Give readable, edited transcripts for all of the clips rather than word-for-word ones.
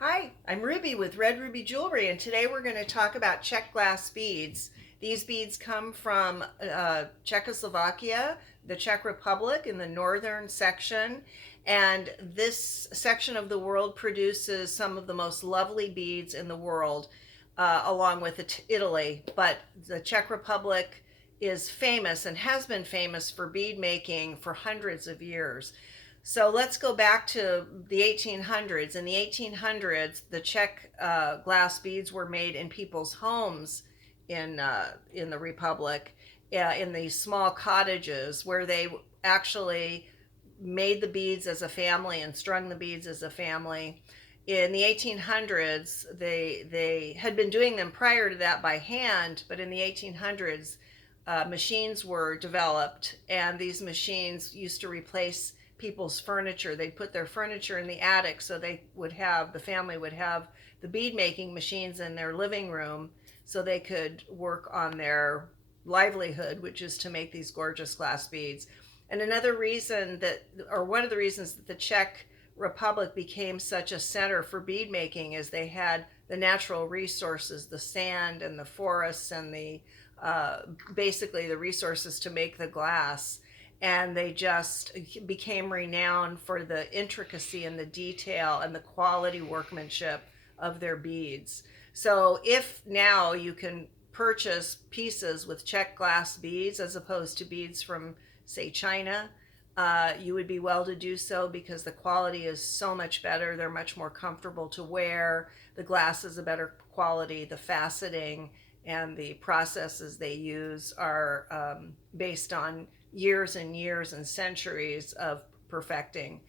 Hi, I'm Ruby with Red Ruby Jewelry, and today we're going to talk about Czech glass beads. These beads come from Czechoslovakia, the Czech Republic, in the northern section, and this section of the world produces some of the most lovely beads in the world, along with Italy. But the Czech Republic is famous and has been famous for bead making for hundreds of years. So let's go back to the 1800s. In the 1800s, the Czech glass beads were made in people's homes in the Republic, in these small cottages where they actually made the beads as a family and strung the beads as a family. In the 1800s, they had been doing them prior to that by hand, but in the 1800s, machines were developed, and these machines used to replace people's furniture. They'd put their furniture in the attic so the family would have the bead making machines in their living room so they could work on their livelihood, which is to make these gorgeous glass beads. And another reason that, or one of the reasons that the Czech Republic became such a center for bead making is they had the natural resources, the sand and the forests and the basically the resources to make the glass, and they just became renowned for the intricacy and the detail and the quality workmanship of their beads. So if now you can purchase pieces with Czech glass beads as opposed to beads from, say, China, you would be well to do so because the quality is so much better. They're much more comfortable to wear. The glass is a better quality. The faceting and the processes they use are based on years and years and centuries of perfecting.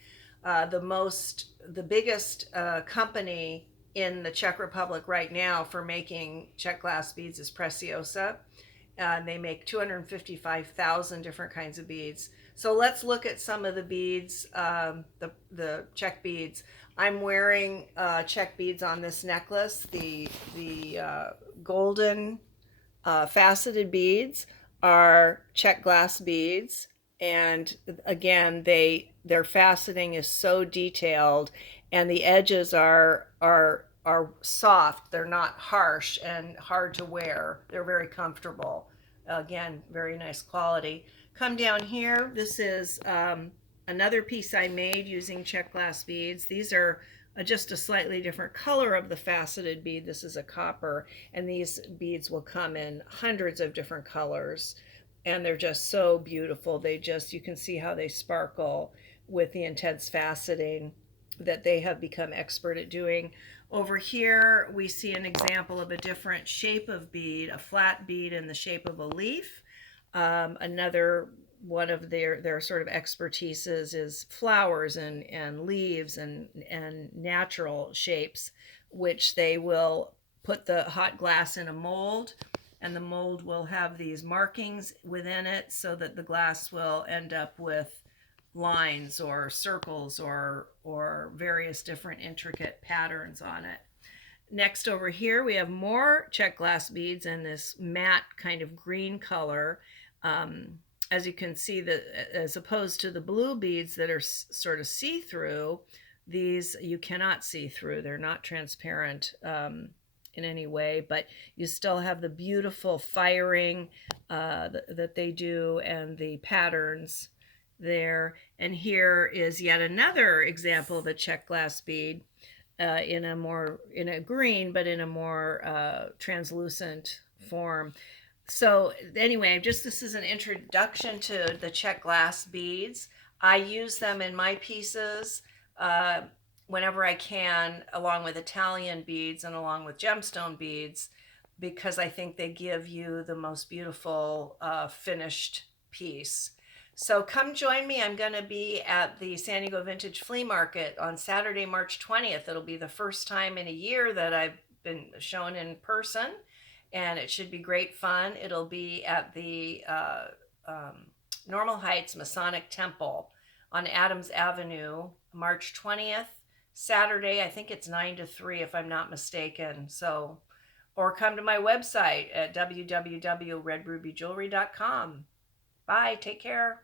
The biggest company in the Czech Republic right now for making Czech glass beads is Preciosa. They make 255,000 different kinds of beads. So let's look at some of the beads, the Czech beads. I'm wearing Czech beads on this necklace. The golden faceted beads are Czech glass beads, and again, their faceting is so detailed, and the edges are soft. They're not harsh and hard to wear. They're very comfortable. Again, very nice quality. Come down here. This is another piece I made using Czech glass beads. These are just a slightly different color of the faceted bead. This is a copper, and these beads will come in hundreds of different colors, and they're just so beautiful. You can see how they sparkle with the intense faceting that they have become expert at doing. Over here, we see an example of a different shape of bead, a flat bead in the shape of a leaf. Another one of their sort of expertises is flowers and leaves and natural shapes, which they will put the hot glass in a mold, and the mold will have these markings within it so that the glass will end up with lines or circles or various different intricate patterns on it. Next, over here we have more Czech glass beads in this matte kind of green color. As you can see, as opposed to the blue beads that are sort of see-through, these you cannot see through. They're not transparent in any way, but you still have the beautiful firing that they do and the patterns there. And here is yet another example of a Czech glass bead in a green, but in a more translucent form. So anyway, this is an introduction to the Czech glass beads. I use them in my pieces whenever I can, along with Italian beads and along with gemstone beads, because I think they give you the most beautiful finished piece. So come join me. I'm going to be at the San Diego Vintage Flea Market on Saturday, March 20th. It'll be the first time in a year that I've been shown in person, and it should be great fun. It'll be at the Normal Heights Masonic Temple on Adams Avenue, March 20th, Saturday. I think it's 9 to 3 if I'm not mistaken. So, or come to my website at www.redrubyjewelry.com. Bye. Take care.